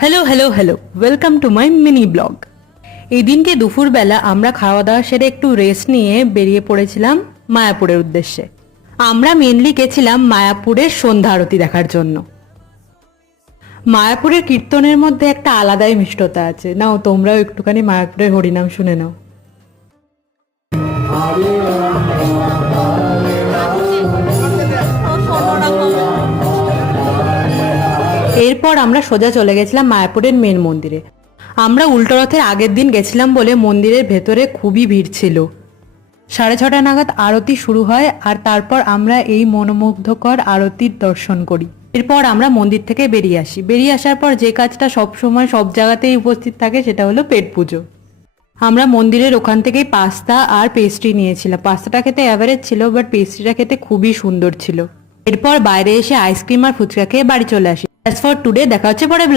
Hello hello hello, welcome to my mini blog. এই দিনকে দুপুরবেলা আমরা খাওয়া দাওয়া সেরে একটু রেস্ট নিয়ে বেরিয়ে পড়েছিলাম মায়াপুরের উদ্দেশ্যে। আমরা মেনলি গেছিলাম মায়াপুরের সন্ধ্যা আরতি দেখার জন্য। মায়াপুরের কীর্তনের মধ্যে একটা আলাদাই মিষ্টতা আছে। নাও তোমরাও একটুখানি মায়াপুরের হরিনাম শুনে নাও। এরপর আমরা সোজা চলে গেছিলাম মায়াপুরের মেন মন্দিরে। আমরা উল্টো রথের আগের দিন গেছিলাম বলে মন্দিরের ভেতরে খুবই ভিড় ছিল। 6:30 নাগাদ আরতি শুরু হয় আর তারপর আমরা এই মনোমুগ্ধকর আরতির দর্শন করি। এরপর আমরা মন্দির থেকে বেরিয়ে আসি। বেরিয়ে আসার পর যে কাজটা সবসময় সব জায়গাতেই উপস্থিত থাকে সেটা হলো পেট পুজো। আমরা মন্দিরের ওখান থেকেই পাস্তা আর পেস্ট্রি নিয়েছিলাম। পাস্তাটা খেতে অ্যাভারেজ ছিল, বাট পেস্ট্রিটা খেতে খুবই সুন্দর ছিল। এরপর বাইরে এসে আইসক্রিম আর ফুচকা খেয়ে বাড়ি চলে আসি। অ্যাজ ফর টুডে, দেখা হচ্ছে পরে ব্লগে।